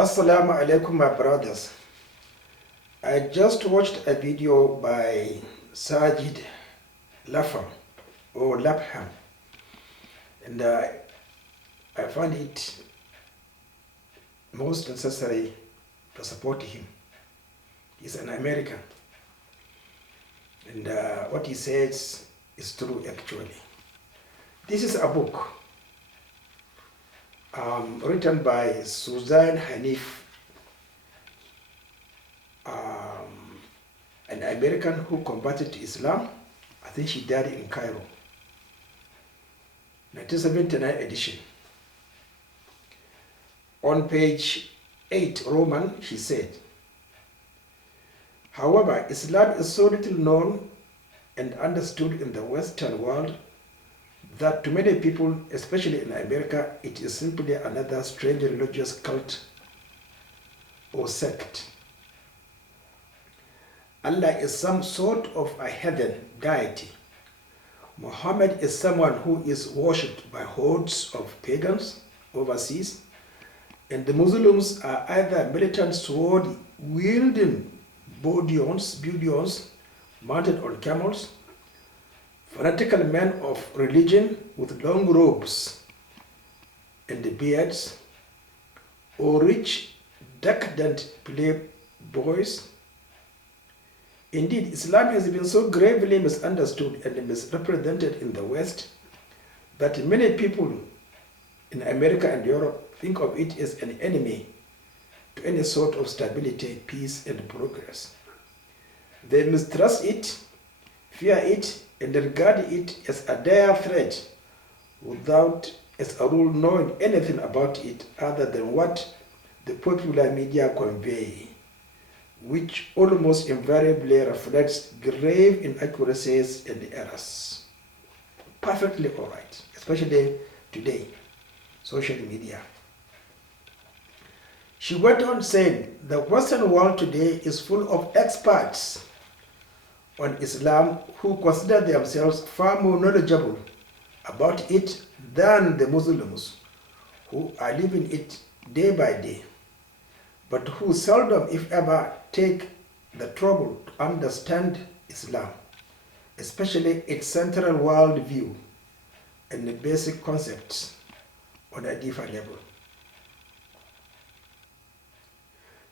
Assalamu alaikum, my brothers. I just watched a video by Saajad, Lapham or Lapham, and I find it most necessary to support him. He's an American, and what he says is true actually. This is a book written by Susan Hanif, an American who converted to Islam. I think she died in Cairo, 1979 edition. On page 8, Roman, she said, however, Islam is so little known and understood in the Western world that to many people, especially in America, it is simply another strange religious cult or sect. Allah is some sort of a heathen deity. Muhammad is someone who is worshipped by hordes of pagans overseas, and the Muslims are either militant sword-wielding Bedouins mounted on camels, fanatical men of religion with long robes and beards, or rich, decadent playboys. Indeed, Islam has been so gravely misunderstood and misrepresented in the West that many people in America and Europe think of it as an enemy to any sort of stability, peace, and progress. They mistrust it, fear it, and regard it as a dire threat without, as a rule, knowing anything about it other than what the popular media convey, which almost invariably reflects grave inaccuracies and errors. Perfectly all right, especially today, social media. She went on saying, the Western world today is full of experts on Islam who consider themselves far more knowledgeable about it than the Muslims who are living it day by day, but who seldom, if ever, take the trouble to understand Islam, especially its central world view and the basic concepts on a deeper level.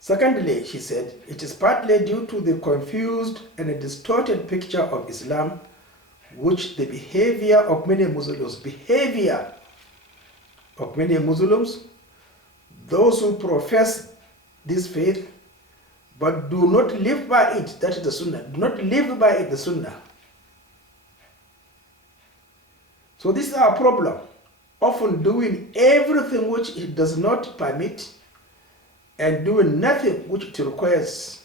Secondly, she said, it is partly due to the confused and distorted picture of Islam which the behavior of many Muslims, those who profess this faith but do not live by it, that is the Sunnah, do not live by it, the Sunnah. So this is our problem, often doing everything which it does not permit and doing nothing which it requires,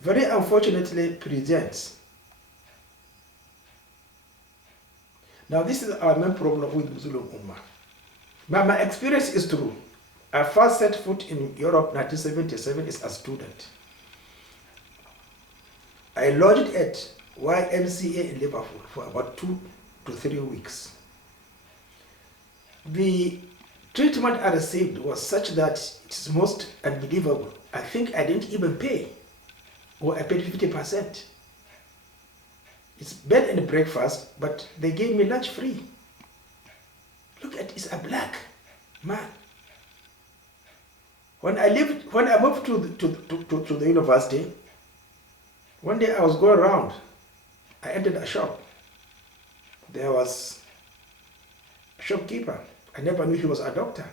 very unfortunately presents. Now this is our main problem with Muslim Umma. My experience is true. I first set foot in Europe 1977 as a student. I lodged at YMCA in Liverpool for about 2 to 3 weeks. The treatment I received was such that it is most unbelievable. I think I didn't even pay, or I paid 50%. It's bed and breakfast, but they gave me lunch free. Look at, it's a black man. When I moved to the university, one day I was going around. I entered a shop. There was a shopkeeper. I never knew he was a doctor.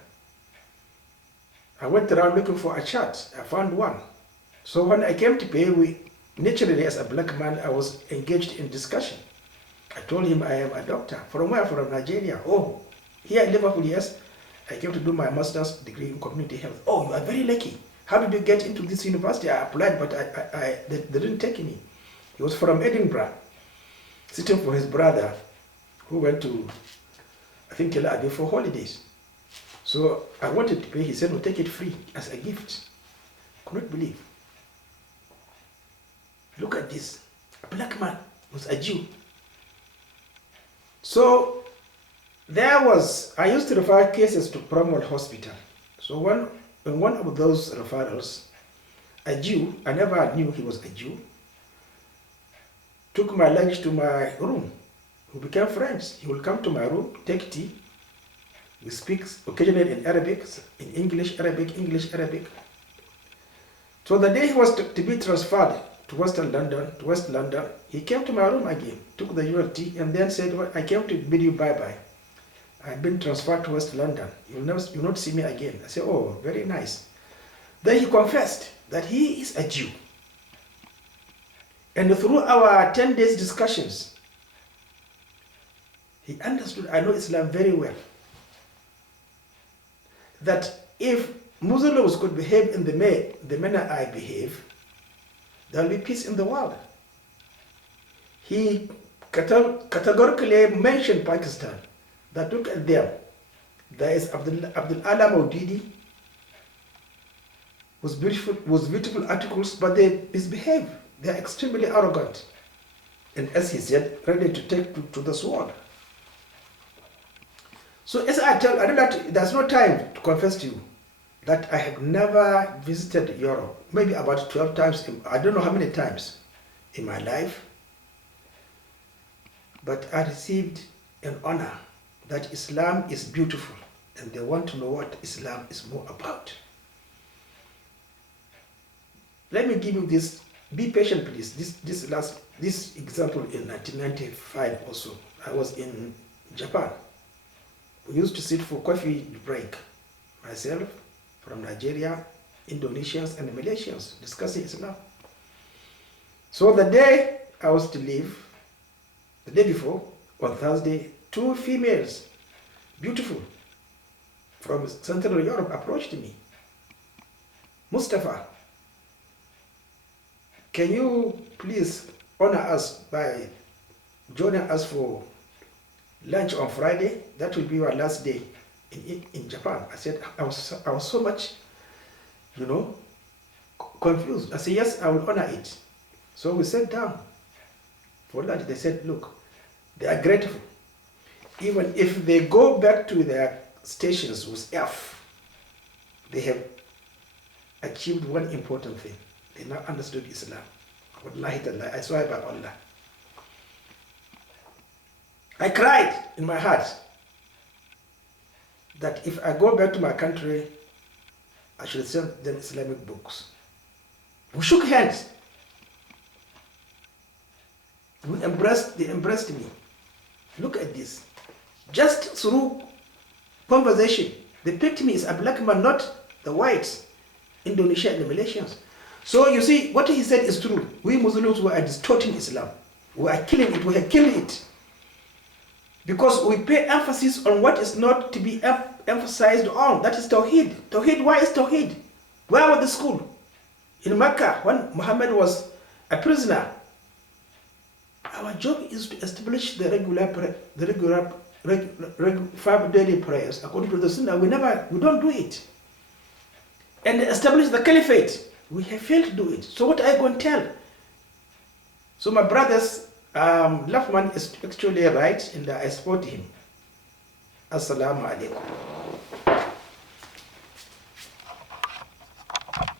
I went around looking for a chart. I found one. So when I came to pay, naturally as a black man, I was engaged in discussion. I told him I am a doctor. From where? From Nigeria. Oh, here in Liverpool, yes. I came to do my master's degree in community health. Oh, you are very lucky. How did you get into this university? I applied, but they didn't take me. He was from Edinburgh, sitting for his brother, who went to, I think, Tel Aviv for holidays. So I wanted to pay. He said, no, take it free as a gift. Could not believe. Look at this. A black man was a Jew. I used to refer cases to Cromwell Hospital. So when in one of those referrals, a Jew, I never knew he was a Jew, took my lunch to my room. We became friends. He will come to my room, take tea. We speak occasionally in Arabic, in English, Arabic, English, Arabic. So the day he was to be transferred to West London, he came to my room again, took the ULT, and then said, well, I came to bid you bye-bye. I've been transferred to West London. You'll not see me again. I said, oh, very nice. Then he confessed that he is a Jew. And through our 10 days discussions, he understood, I know Islam very well, that if Muslims could behave in the manner I behave, there will be peace in the world. He categorically mentioned Pakistan, that look at them. There is Abdul Allah Maudidi, was beautiful articles, but they misbehave. They are extremely arrogant. And as he said, ready to take to the sword. So as I tell, there's no time to confess to you that I have never visited Europe, maybe about 12 times, I don't know how many times in my life, but I received an honor that Islam is beautiful and they want to know what Islam is more about. Let me give you this, be patient please, this example in 1995 also. I was in Japan. We used to sit for coffee break, myself, from Nigeria, Indonesians and Malaysians discussing Islam. So the day I was to leave, the day before, on Thursday, two females, beautiful, from Central Europe approached me. Mustafa, can you please honor us by joining us for lunch on Friday? That will be our last day in Japan. I said, I was so much, confused. I said, yes, I will honor it. So we sat down for lunch. They said, look, they are grateful. Even if they go back to their stations with F, they have achieved one important thing. They now understood Islam. Wallahi, I swear by Allah. I cried in my heart that if I go back to my country, I should send them Islamic books. We shook hands. They embraced me. Look at this. Just through conversation, they picked me as a black man, not the whites, Indonesia and the Malaysians. So you see, what he said is true. We Muslims were distorting Islam. We are killing it. We are killing it. Because we pay emphasis on what is not to be emphasized on. That is Tawheed. Tawheed, why is Tawheed? Where was the school? In Mecca, when Muhammad was a prisoner. Our job is to establish the regular 5 daily prayers according to the Sunnah. We don't do it. And establish the caliphate. We have failed to do it. So what are you going to tell? So my brothers, Lapham is actually right, and I support him. Assalamu alaikum.